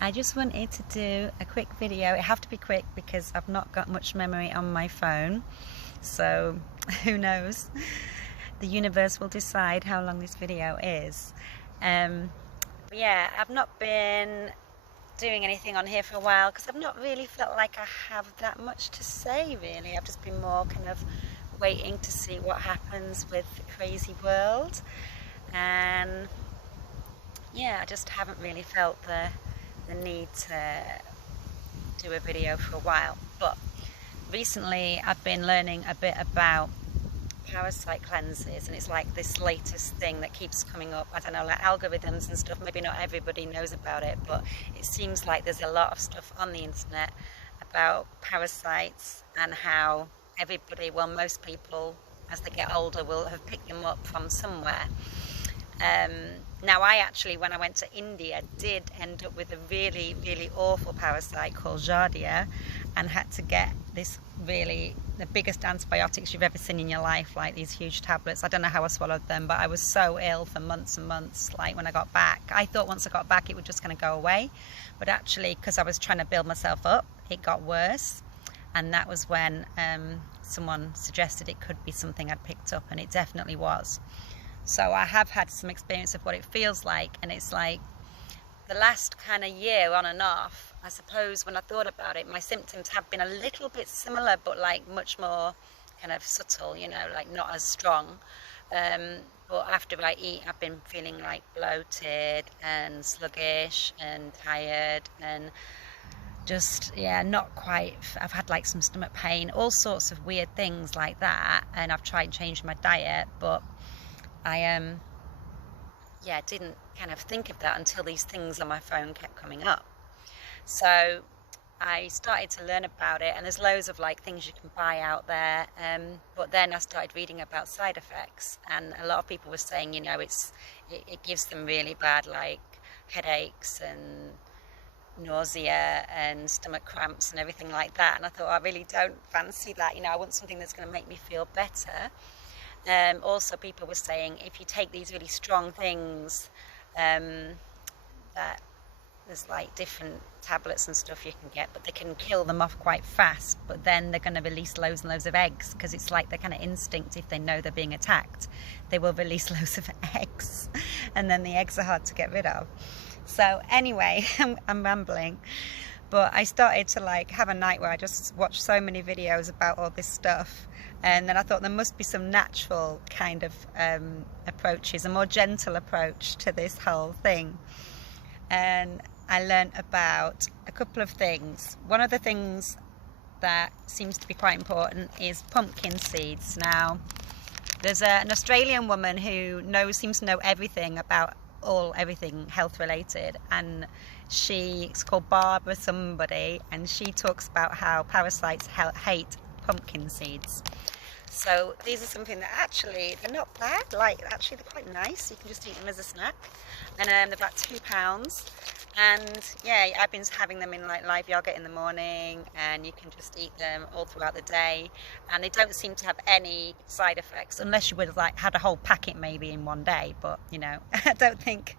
I just wanted to do a quick video. It have to be quick because I've not got much memory on my phone, so who knows, the universe will decide how long this video is. But yeah, I've not been doing anything on here for a while because I've not really felt like I have that much to say really. I've just been more kind of waiting to see what happens with the crazy world, and yeah, I just haven't really felt the need to do a video for a while. But recently I've been learning a bit about parasite cleanses, and it's like this latest thing that keeps coming up. I don't know, like algorithms and stuff, maybe not everybody knows about it, but it seems like there's a lot of stuff on the internet about parasites and how everybody, well, most people as they get older will have picked them up from somewhere. Now I actually, when I went to India, did end up with a really, really awful parasite called Giardia, and had to get this really, the biggest antibiotics you've ever seen in your life, like these huge tablets. I don't know how I swallowed them, but I was so ill for months and months. Like when I got back, I thought once I got back it was just going to go away, but actually, because I was trying to build myself up, it got worse. And that was when someone suggested it could be something I'd picked up, and it definitely was. So I have had some experience of what it feels like, and it's like the last kind of year on and off, I suppose, when I thought about it, my symptoms have been a little bit similar, but like much more kind of subtle, you know, like not as strong. But after I eat, I've been feeling like bloated and sluggish and tired and just, yeah, not quite. I've had like some stomach pain, all sorts of weird things like that, and I've tried changing my diet, but I didn't kind of think of that until these things on my phone kept coming up. So I started to learn about it, and there's loads of like things you can buy out there, but then I started reading about side effects, and a lot of people were saying, you know, it gives them really bad like headaches and nausea and stomach cramps and everything like that, and I thought, I really don't fancy that, you know, I want something that's going to make me feel better. Also, people were saying if you take these really strong things, that there's like different tablets and stuff you can get, but they can kill them off quite fast, but then they're going to release loads and loads of eggs, because it's like their kind of instinct, if they know they're being attacked, they will release loads of eggs, and then the eggs are hard to get rid of. So anyway, I'm rambling. But I started to like have a night where I just watched so many videos about all this stuff, and then I thought there must be some natural kind of approaches, a more gentle approach to this whole thing. And I learned about a couple of things. One of the things that seems to be quite important is pumpkin seeds. Now, there's an Australian woman who seems to know everything about everything health related, and it's called Barbara somebody, and she talks about how parasites hate pumpkin seeds. So these are something that actually, they're not bad, like actually they're quite nice. You can just eat them as a snack, and they're about £2. And yeah, I've been having them in like live yogurt in the morning, and you can just eat them all throughout the day, and they don't seem to have any side effects, unless you would have like had a whole packet maybe in one day. But you know, I don't think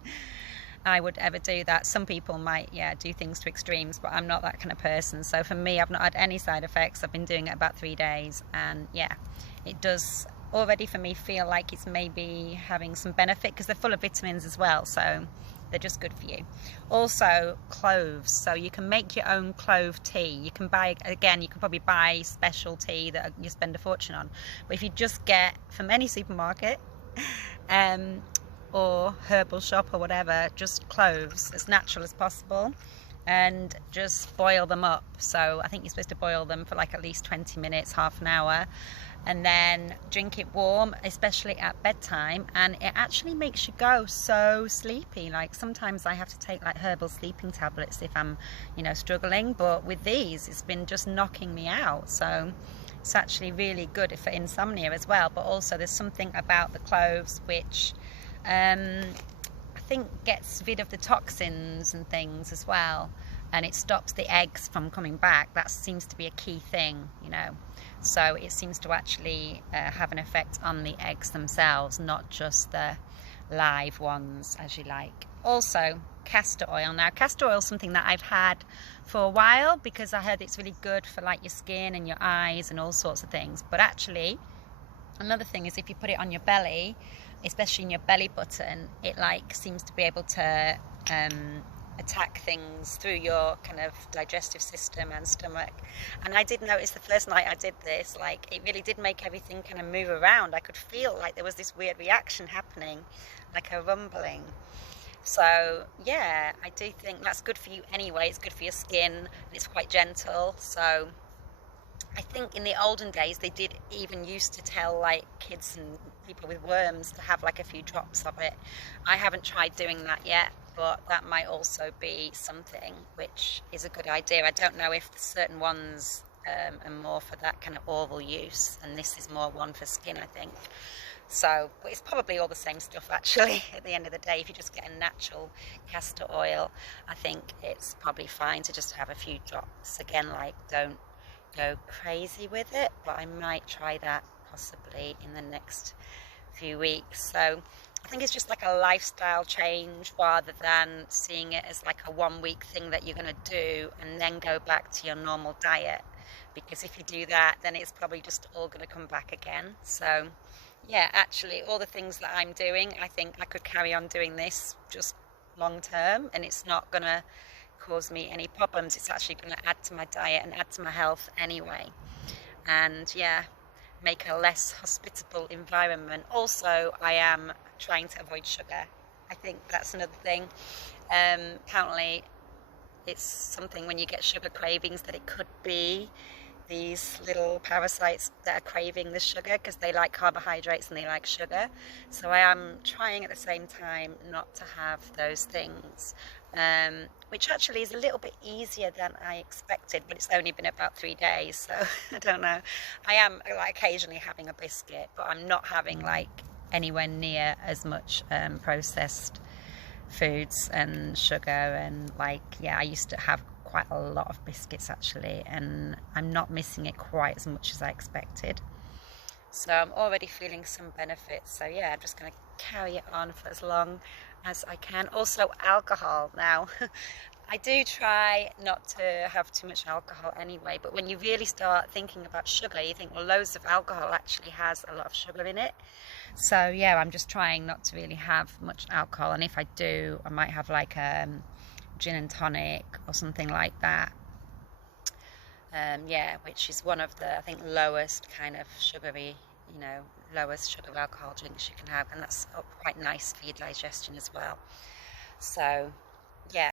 I would ever do that. Some people might, yeah, do things to extremes, but I'm not that kind of person. So for me, I've not had any side effects. I've been doing it about 3 days, and yeah, it does already for me feel like it's maybe having some benefit, because they're full of vitamins as well, so they're just good for you. Also, cloves, so you can make your own clove tea. You can buy, again, you can probably buy special tea that you spend a fortune on, but if you just get from any supermarket or herbal shop or whatever, just cloves as natural as possible, and just boil them up. So I think you're supposed to boil them for like at least 20 minutes, half an hour, and then drink it warm, especially at bedtime, and it actually makes you go so sleepy. Like sometimes I have to take like herbal sleeping tablets if I'm, you know, struggling, but with these it's been just knocking me out. So it's actually really good for insomnia as well. But also there's something about the cloves which I think gets rid of the toxins and things as well, and it stops the eggs from coming back. That seems to be a key thing, you know. So it seems to actually have an effect on the eggs themselves, not just the live ones as you like. Also, castor oil. Now, castor oil is something that I've had for a while because I heard it's really good for like your skin and your eyes and all sorts of things. But actually, another thing is if you put it on your belly, especially in your belly button, it like seems to be able to attack things through your kind of digestive system and stomach. And I did notice the first night I did this, like it really did make everything kind of move around. I could feel like there was this weird reaction happening, like a rumbling. So yeah, I do think that's good for you anyway. It's good for your skin and it's quite gentle. So I think in the olden days they did even used to tell like kids and people with worms to have like a few drops of it. I haven't tried doing that yet, but that might also be something which is a good idea. I don't know if certain ones are more for that kind of oral use, and this is more one for skin, I think. So, but it's probably all the same stuff actually at the end of the day. If you just get a natural castor oil, I think it's probably fine to just have a few drops. Again, like don't go crazy with it, but I might try that possibly in the next few weeks. So I think it's just like a lifestyle change rather than seeing it as like a 1 week thing that you're going to do and then go back to your normal diet, because if you do that then it's probably just all going to come back again. So yeah, actually all the things that I'm doing, I think I could carry on doing this just long term and it's not going to cause me any problems. It's actually going to add to my diet and add to my health anyway, and yeah, make a less hospitable environment. Also, I am trying to avoid sugar. I think that's another thing. Apparently it's something when you get sugar cravings that it could be these little parasites that are craving the sugar because they like carbohydrates and they like sugar. So I am trying at the same time not to have those things, which actually is a little bit easier than I expected, but it's only been about 3 days, so I don't know. I am like occasionally having a biscuit, but I'm not having like anywhere near as much processed foods and sugar, and like, yeah, I used to have quite a lot of biscuits actually, and I'm not missing it quite as much as I expected. So I'm already feeling some benefits. So yeah, I'm just going to carry it on for as long as I can. Also alcohol. Now I do try not to have too much alcohol anyway, but when you really start thinking about sugar, you think, well, loads of alcohol actually has a lot of sugar in it. So yeah, I'm just trying not to really have much alcohol, and if I do, I might have like gin and tonic or something like that. Yeah, which is one of the, I think, lowest kind of sugary, lowest sugar alcohol drinks you can have, and that's quite nice for your digestion as well. So yeah.